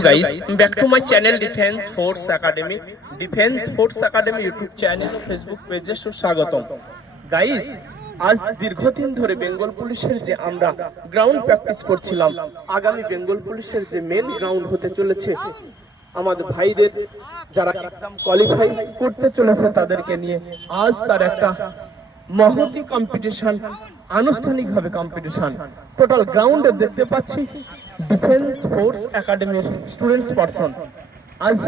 guys, back to my channel Defense Force Academy. Defense Force Academy YouTube channel Facebook page সুস্বাগতম। Guys, আজ দীর্ঘদিন ধরে বেঙ্গল পুলিশের যে আমরা গ্রাউন্ড প্র্যাকটিস করছিলাম, আগামী বেঙ্গল পুলিশের যে মেন গ্রাউন্ড হতে চলেছে, আমাদের ভাইদের যারা এক্সাম কোয়ালিফাই করতে চলেছে তাদেরকে নিয়ে আজ তার একটা মহতি কম্পিটিশন, আনুষ্ঠানিকভাবে কম্পিটিশন টোটাল গ্রাউন্ডে দেখতে পাচ্ছি ডিফেন্স ফোর্স একাডেমির স্টুডেন্টস পারসন। আজ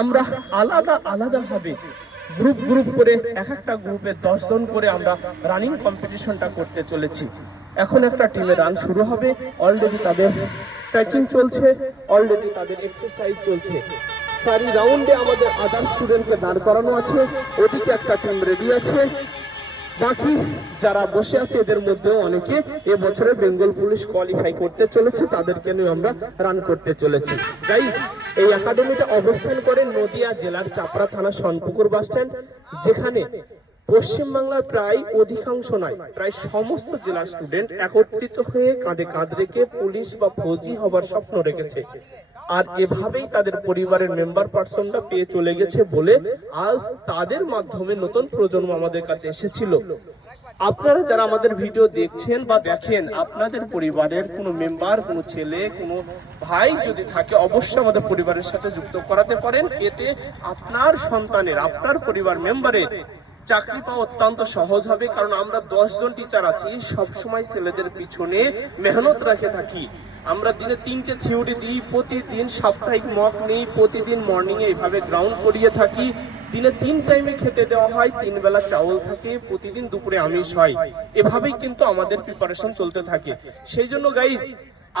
আমরা আলাদা আলাদা ভাবে গ্রুপ করে এক একটা গ্রুপে 10 জন করে আমরা রানিং কম্পিটিশনটা করতে চলেছি। এখন একটা টিমে রান শুরু হবে, অলরেডি তাদের ট্রেকিং চলছে, অলরেডি তাদের এক্সারসাইজ চলছে। সারি রাউন্ডে আমাদের আদার স্টুডেন্টকে দাঁড় করানো আছে, ওদিকে একটা টিম রেডি আছে। বাকি যারা বসে আছে এদের মধ্যেও অনেকে এবছরে বেঙ্গল পুলিশ কোয়ালিফাই করতে চলেছে, তাদেরকে নিয়ে আমরা রান করতে চলেছি। গাইস, এই একাডেমিতে অবস্থান করে নদিয়া জেলার চাপড়া থানা সনপুকুর বাস স্ট্যান্ড, যেখানে পশ্চিমবাংলার প্রায় অধিকাংশ নয় প্রায় সমস্ত জেলার স্টুডেন্ট একত্রিত হয়ে কাঁধে কাঁধ রেখে পুলিশ বা ফৌজি হবার স্বপ্ন রেখেছে। আর এভাবেই তাদের পরিবারের মেম্বার পার্সনরা পেয়ে চলে গেছে বলে আজ তাদের মাধ্যমে নতুন প্রজন্ম আমাদের কাছে এসেছিল। আপনারা যারা আমাদের ভিডিও দেখছেন বা দেখেন, আপনাদের পরিবারের কোনো মেম্বার, কোনো ছেলে, কোনো ভাই যদি থাকে, অবশ্যই আমাদের পরিবারের সাথে যুক্ত করাতে পারেন। এতে আপনার সন্তানের, আপনার পরিবার মেম্বারের চাকরি পাওয়া অত্যন্ত সহজ হবে। কারণ আমরা 10 জন টিচার আছি, সবসময় ছেলেদের পিছনে মেহনত রেখে থাকি। আমরা দিনে 3টে থিওরি দিই, প্রতিদিন সাপ্তাহিক মক নেই, প্রতিদিন মর্নিংয়ে এইভাবে গ্রাউন্ড করিয়ে থাকি। দিনে 3 টাইমে খেতে দেওয়া হয়, 3 বেলা চাউল থাকে, প্রতিদিন দুপুরে আমিষ হয়। এভাবেই কিন্তু আমাদের প্রিপারেশন চলতে থাকে। সেই জন্য গাইজ,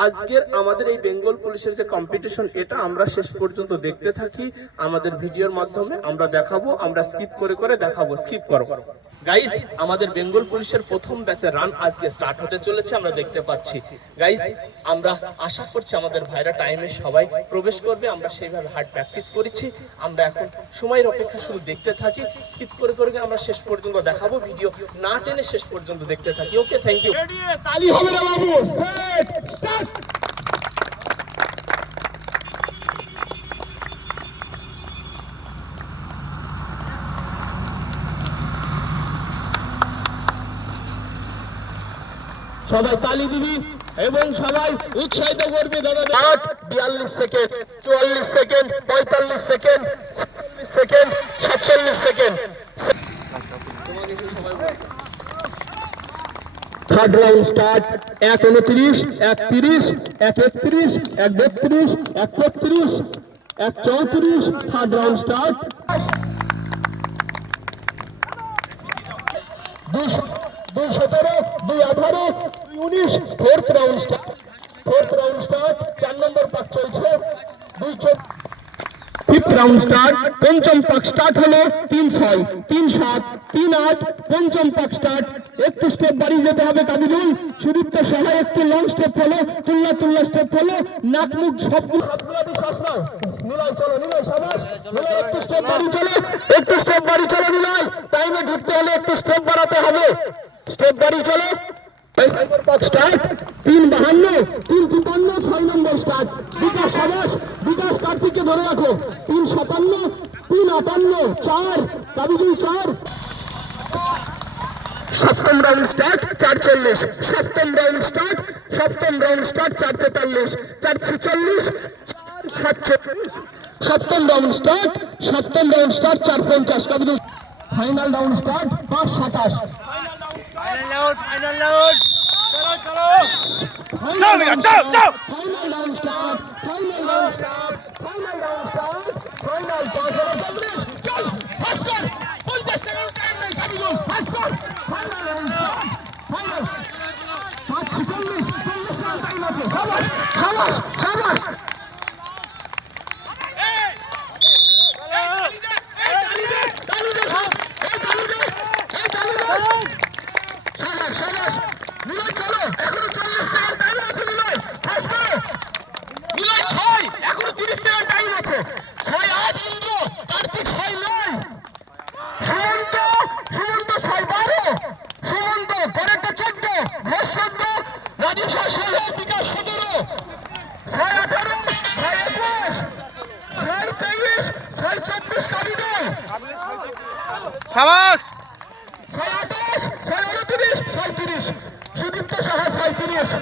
আজকের আমাদের এই বেঙ্গল পুলিশের যে কম্পিটিশন, এটা আমরা শেষ পর্যন্ত দেখতে থাকি। আমাদের ভিডিওর মাধ্যমে আমরা দেখাবো, আমরা স্কিপ করে দেখাবো। স্কিপ করো গাইস, আমাদের বেঙ্গল পুলিশের প্রথম ব্যাচের রান আজকে স্টার্ট হতে চলেছে, আমরা দেখতে পাচ্ছি। গাইস, আমরা আশা করছি আমাদের ভাইরা টাইমে সবাই প্রবেশ করবে। আমরা সেইভাবে হার্ড প্র্যাকটিস করেছি। আমরা এখন সময়ের অপেক্ষা শুধু দেখতে থাকি, স্কিপ করে আমরা শেষ পর্যন্ত দেখাবো। ভিডিও না টেনে শেষ পর্যন্ত দেখতে থাকি। ওকে, থ্যাংক ইউ। তালি হবে না বাবু, সেট স্টার্ট। সবাই তালি দিবি এবং সবাই উৎসাহিত করবে। দাদা 42 second, 44 second, 45 second, 46 second, 47 second. Third round start. 1:29, 1:30, 1:31, 1:32, 1:33, 1:34। Third round start. 2:17, 2:18, 2:19। Fourth round start. 4 নম্বর পাক চলছে। 2:14। Fifth round start. পঞ্চম পাক স্টার্ট হলো। 3:6, 3:7, 3:8। পঞ্চম পাক স্টার্ট। একটু স্টেপ বাড়িয়ে যেতে হবে কাবিদুল, সুদীপ্ত সবাই একটু লং স্টেপ ফলো, তুল্লা স্টেপ ফলো, নাক মুখ সবগুলো শ্বাস নাও। নিলয় চলো, নিলয় শাবাশ, নিলয় একটু স্টেপ বাড়িয়ে চলো, একটু স্টেপ বাড়িয়ে চলো নিলয়। টাইমে ঢুকতে হলে একটু স্টেপ বাড়াতে হবে, স্টেপ বাড়িয়ে চলো। স্টার্ট। 3:52, 3:53, 6 নম্বর স্টার্ট। বিকাশ শাবাশ, বিকাশ কার্তিককে ধরে রাখো। 3:57, 3:58, 4 কাবিদুল 4। সপ্তম রাউন্ড স্টার্ট। 4:40, সপ্তম রাউন্ড স্টার্ট। 4:43, 4:46, 4:47। সপ্তম round start. 4:50 Kabidul. Final round start. 5:27। Final round চলো final round start. Final round start. Final 5:40। চল ফাস্টার, 50 সেকেন্ড টাইম নেই Kabidul, faster. Final round start. Final 5:46, 40 second time আছে। শাবাশ শাবাশ শাবাশ। নিলয় চলো, এখনো 40 সেকেন্ড টাইম আছে। নিলয় ফাস্ট করো। নিলয় 6, এখনো 30 সেকেন্ড টাইম আছে। 6-8 ইন্দ্র, কার্তিক 6-9, সুমন্ত 6-12, সুমন্ত পরেরটা 14, ঘোষ 14, রাজীব 16, বিকাশ 17, সাবাস